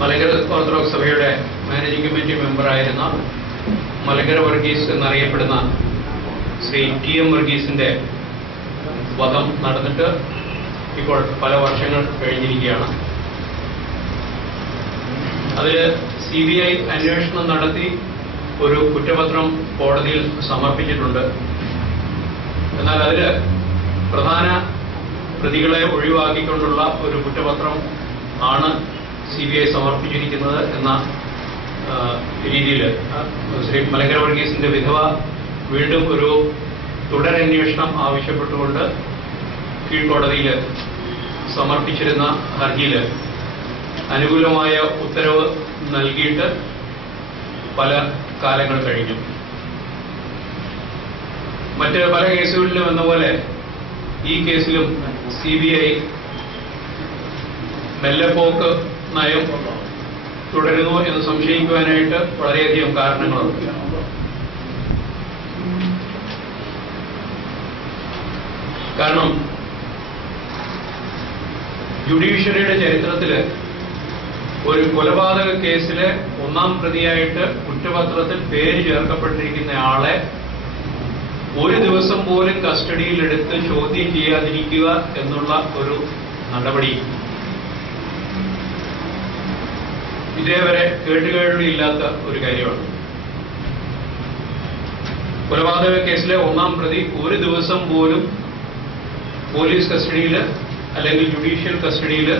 Malankara orthodox സഭയുടെ managing committee മെമ്പറായിരുന്ന Malankara Varghese എന്നറിയപ്പെടുന്ന Shri TM. വർഗീസിന്റെ വധം നടന്നിട്ട് ഇപ്പോൾ പല വർഷങ്ങൾ കഴിഞ്ഞിരിക്കുകയാണ്. അതിൽ CBI അന്വേഷണം നടത്തി ഒരു കുറ്റപത്രം കോടതിയിൽ സമർപ്പിച്ചിട്ടുണ്ട്. എന്നാൽ അതിൽ പ്രധാന പ്രതികളെ ഒഴിവാക്കിക്കൊണ്ടുള്ള ഒരു കുറ്റപത്രം ആണ് CBI സമർപ്പിച്ചിരിക്കുന്നത് എന്ന രീതിയിൽ ശ്രീ മലങ്കര വർഗീസിന്റെ വിധവ വീണ്ടും ഒരു തുടരന്വേഷണം ആവശ്യപ്പെട്ടുകൊണ്ട് കീഴ്ക്കോടതിയിൽ സമർപ്പിച്ചിരുന്ന ഹർജിയിൽ അനുകൂലമായ ഉത്തരവ് നൽകിയിട്ട് പല കാലങ്ങൾ കഴിഞ്ഞു. മറ്റ് പല കേസുകളിലും എന്ന പോലെ ഈ കേസിലും CBI മെല്ലെപ്പോക്ക് നയം തുടരുന്നു എന്ന് സംശയിക്കുവാനായിട്ട് വളരെയധികം കാരണങ്ങളുണ്ട്. കാരണം ജുഡീഷ്യറിയുടെ ചരിത്രത്തിൽ ഒരു കൊലപാതക കേസിലെ ഒന്നാം പ്രതിയായിട്ട് കുറ്റപത്രത്തിൽ പേര് ചേർക്കപ്പെട്ടിരിക്കുന്ന ആളെ ഒരു ദിവസം പോലും കസ്റ്റഡിയിലെടുത്ത് ചോദ്യം ചെയ്യാതിരിക്കുക എന്നുള്ള ഒരു നടപടി ഇതേവരെ കേട്ടുകേൾവിയില്ലാത്ത ഒരു കാര്യമാണ്. കൊലപാതക കേസിലെ ഒന്നാം പ്രതി ഒരു ദിവസം പോലും പോലീസ് കസ്റ്റഡിയിൽ അല്ലെങ്കിൽ ജുഡീഷ്യൽ കസ്റ്റഡിയിൽ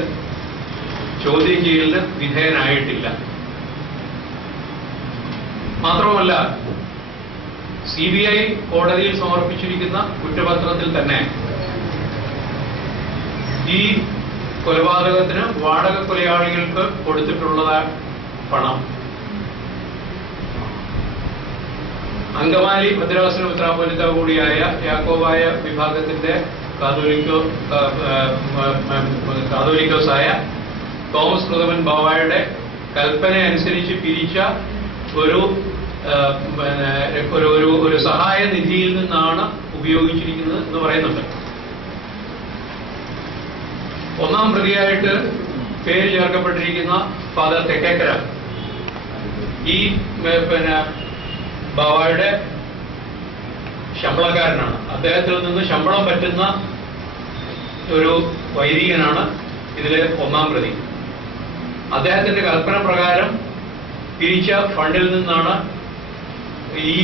ചോദ്യം ചെയ്യലിന് വിധേയനായിട്ടില്ല. മാത്രമല്ല CBI കോടതിയിൽ സമർപ്പിച്ചിരിക്കുന്ന കുറ്റപത്രത്തിൽ തന്നെ ഈ കൊലപാതകത്തിന് വാടക കൊലയാളികൾക്ക് കൊടുത്തിട്ടുള്ള പണം അങ്കമാലി ഭദ്രാസന മെത്രാപ്പോലീത്ത കൂടിയായ യാക്കോബായ വിഭാഗത്തിന്റെ കാതോലിക്കോസായ തോമസ് പ്രഥമൻ ബാവായുടെ കൽപ്പന അനുസരിച്ച് പിരിച്ച ഒരു സഹായ നിധിയിൽ നിന്നാണ് ഉപയോഗിച്ചിരിക്കുന്നത് എന്ന് പറയുന്നുണ്ട്. ഒന്നാം പ്രതിയായിട്ട് പേര് ചേർക്കപ്പെട്ടിരിക്കുന്ന ഫാദർ തെക്കേക്കര ഈ ബാവായുടെ ശമ്പളക്കാരനാണ്. അദ്ദേഹത്തിൽ നിന്ന് ശമ്പളം പറ്റുന്ന ഒരു വൈദികനാണ് ഇതിലെ ഒന്നാം പ്രതി. അദ്ദേഹത്തിന്റെ കൽപ്പന പ്രകാരം പിരിച്ച ഫണ്ടിൽ നിന്നാണ് ഈ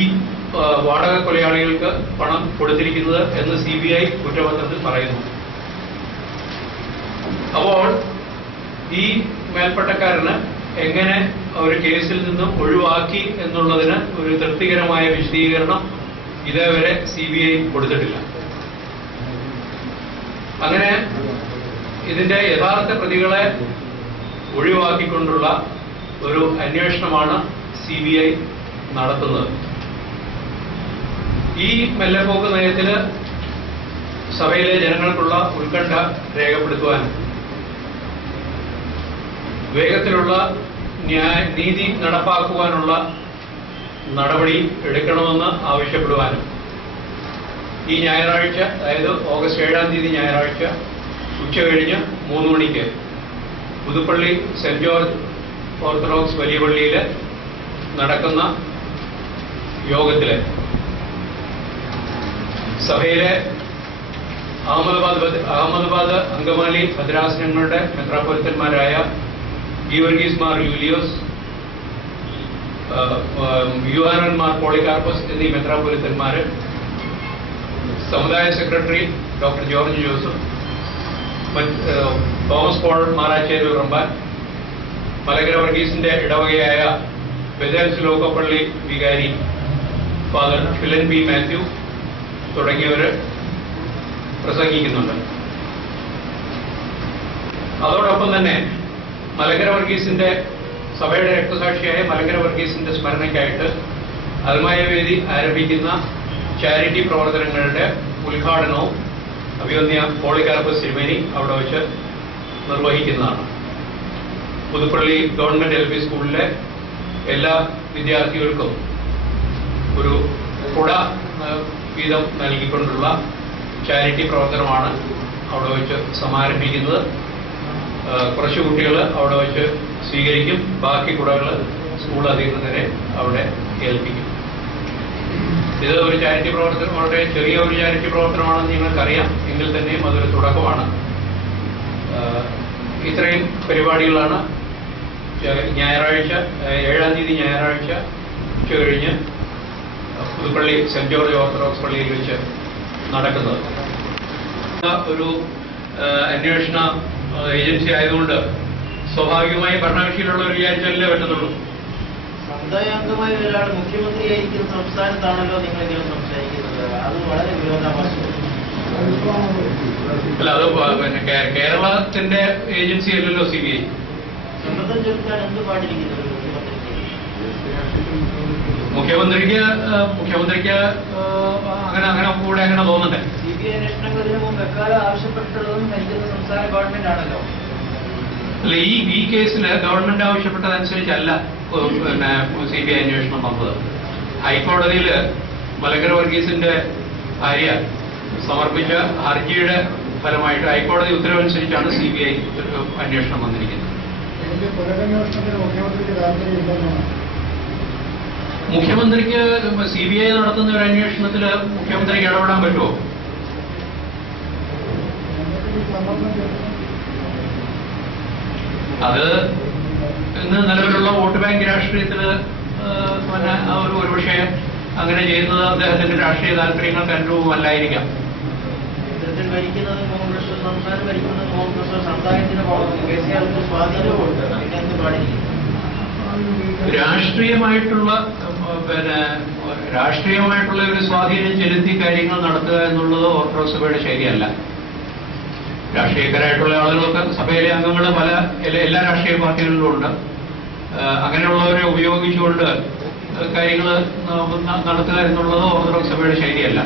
വാടക കൊലയാളികൾക്ക് പണം കൊടുത്തിരിക്കുന്നത് എന്ന് CBI കുറ്റപത്രത്തിൽ പറയുന്നു. അപ്പോൾ ഈ മേൽപ്പട്ടക്കാരന് എങ്ങനെ ഒരു കേസിൽ നിന്നും ഒഴിവാക്കി എന്നുള്ളതിന് ഒരു തൃപ്തികരമായ വിശദീകരണം ഇതേവരെ CBI കൊടുത്തിട്ടില്ല. അങ്ങനെ ഇതിന്റെ യഥാർത്ഥ പ്രതികളെ ഒഴിവാക്കിക്കൊണ്ടുള്ള ഒരു അന്വേഷണമാണ് CBI നടത്തുന്നത്. ഈ മെല്ലെപ്പോക്ക് നയത്തിന് സഭയിലെ ജനങ്ങൾക്കുള്ള ഉത്കണ്ഠ രേഖപ്പെടുത്തുവാനും വേഗത്തിലുള്ള നീതി നടപ്പാക്കുവാനുള്ള നടപടി എടുക്കണമെന്ന് ആവശ്യപ്പെടുവാനും ഈ ഞായറാഴ്ച, അതായത് ഓഗസ്റ്റ് 7-ാം തീയതി ഞായറാഴ്ച ഉച്ചകഴിഞ്ഞ് 3 മണിക്ക് പുതുപ്പള്ളി സെന്റ് ജോർജ് ഓർത്തഡോക്സ് വലിയ പള്ളിയിൽ നടക്കുന്ന യോഗത്തില് സഭയിലെ അഹമ്മദാബാദ് അങ്കമാലി ഭദ്രാസനങ്ങളുടെ മെത്രാപ്പൊലിത്തന്മാരായ ഗീവർഗീസ് മാർ യൂലിയോസ്, യുഹാനൻ മാർ പോളികാർപ്പസ് എന്നീ മെത്രാപ്പൊലിത്തന്മാര്, സമുദായ സെക്രട്ടറി ഡോക്ടർ ജോർജ് ജോസഫ്, തോമസ് പോൾ മാറാച്ചേരി റമ്പാൻ, മലങ്കര വർഗീസിന്റെ ഇടവകയായ ബെതേൽസ് ലോകപ്പള്ളി വികാരി ഫാദർ ഫിലൻ പി മാത്യു തുടങ്ങിയവര് പ്രസംഗിക്കുന്നുണ്ട്. അതോടൊപ്പം തന്നെ മലങ്കര വർഗീസിന്റെ സഭയുടെ രക്തസാക്ഷിയായ മലങ്കര വർഗീസിന്റെ സ്മരണയ്ക്കായിട്ട് അൽമായ വേദി ആരംഭിക്കുന്ന ചാരിറ്റി പ്രവർത്തനങ്ങളുടെ ഉദ്ഘാടനവും അഭിവന്യ പോളികാർപ്പസ് തിരുമേനി അവിടെ വെച്ച് നിർവഹിക്കുന്നതാണ്. പുതുപ്പള്ളി ഗവൺമെന്റ് LP സ്കൂളിലെ എല്ലാ വിദ്യാർത്ഥികൾക്കും ഒരു കുട വീതം നൽകിക്കൊണ്ടുള്ള ചാരിറ്റി പ്രവർത്തനമാണ് അവിടെ വെച്ച് സമാരംഭിക്കുന്നത്. കുറച്ച് കുട്ടികൾ അവിടെ വെച്ച് സ്വീകരിക്കും, ബാക്കി കുടകൾ സ്കൂൾ അധികൃതരെ അവിടെ ഏൽപ്പിക്കും. ഇത് ഒരു ചാരിറ്റി പ്രവർത്തനം, വളരെ ചെറിയ ഒരു ചാരിറ്റി പ്രവർത്തനമാണെന്ന് നിങ്ങൾക്കറിയാം, എങ്കിൽ തന്നെയും അതൊരു തുടക്കമാണ്. ഇത്രയും പരിപാടികളാണ് ഞായറാഴ്ച 7-ാം തീയതി ഞായറാഴ്ച ഉച്ചകഴിഞ്ഞ് പുതുപ്പള്ളി സെന്റ് ജോർജ് ഓർത്തഡോക്സ് പള്ളിയിൽ വെച്ച് നടക്കുന്നത്. ഒരു അന്വേഷണ ഏജൻസി ആയതുകൊണ്ട് സ്വാഭാവികമായി ഭരണകക്ഷിയിലുള്ളവർ വിചാരിച്ചാലേ പറ്റുന്നുള്ളൂ. സമുദായാംഗമായ ഒരാൾ മുഖ്യമന്ത്രിയായിരിക്കുന്ന സംസ്ഥാനത്താണല്ലോ നിങ്ങളെങ്കിലും സംസാരിക്കുന്നത്. അത് വളരെ വിരോധാഭാസമാണ്. അല്ല, അത് പിന്നെ കേരളത്തിന്റെ ഏജൻസി അല്ലല്ലോ CBI. സമ്മർദ്ദം ചെലുത്താൻ എന്ത് പാടിരിക്കുന്നത് മുഖ്യമന്ത്രിക്ക് അങ്ങനെ കൂടെ അങ്ങനെ തോന്നണ്ടേ? CBI അന്വേഷണങ്ങൾ ഇതിനു മുമ്പ് എക്കാലം ആവശ്യപ്പെട്ടതും ഭരിക്കുന്ന സംസ്ഥാന ഗവൺമെന്റ് ആണല്ലോ. അല്ല, ഈ കേസിൽ ഗവൺമെന്റ് ആവശ്യപ്പെട്ടതനുസരിച്ചല്ല പിന്നെ CBI അന്വേഷണം വന്നത്. ഹൈക്കോടതിയിൽ മലങ്കര വർഗീസിന്റെ ഭാര്യ സമർപ്പിച്ച ഹർജിയുടെ ഫലമായിട്ട് ഹൈക്കോടതി ഉത്തരവനുസരിച്ചാണ് CBI അന്വേഷണം വന്നിരിക്കുന്നത്. മുഖ്യമന്ത്രിക്ക് CBI നടത്തുന്ന ഒരു അന്വേഷണത്തിൽ മുഖ്യമന്ത്രിക്ക് ഇടപെടാൻ പറ്റുമോ? അത് ഇന്ന് നിലവിലുള്ള വോട്ട് ബാങ്ക് രാഷ്ട്രീയത്തിൽ പിന്നെ ഒരുപക്ഷെ അങ്ങനെ ചെയ്യുന്നത് അദ്ദേഹത്തിന്റെ രാഷ്ട്രീയ താല്പര്യങ്ങൾക്ക് അനുരൂപമല്ലായിരിക്കാം. ഭരിക്കുന്നത് കോൺഗ്രസ്, സംസ്ഥാനം ഭരിക്കുന്നത് കോൺഗ്രസ്, സമുദായത്തിന് സ്വാധീനമുണ്ട്. അതിനെന്ത് പാടിരിക്കുന്നു? രാഷ്ട്രീയമായിട്ടുള്ള ഒരു സ്വാധീനം ചെലുത്തി കാര്യങ്ങൾ നടത്തുക എന്നുള്ളത് ഓർത്തഡോക്സ് സഭയുടെ ശൈലിയല്ല. രാഷ്ട്രീയക്കാരായിട്ടുള്ള ആളുകളൊക്കെ സഭയിലെ അംഗങ്ങൾ എല്ലാ രാഷ്ട്രീയ പാർട്ടികളിലും ഉണ്ട്. അങ്ങനെയുള്ളവരെ ഉപയോഗിച്ചുകൊണ്ട് കാര്യങ്ങൾ നടത്തുക എന്നുള്ളത് ഓർത്തഡോക്സ് സഭയുടെ ശൈലിയല്ല.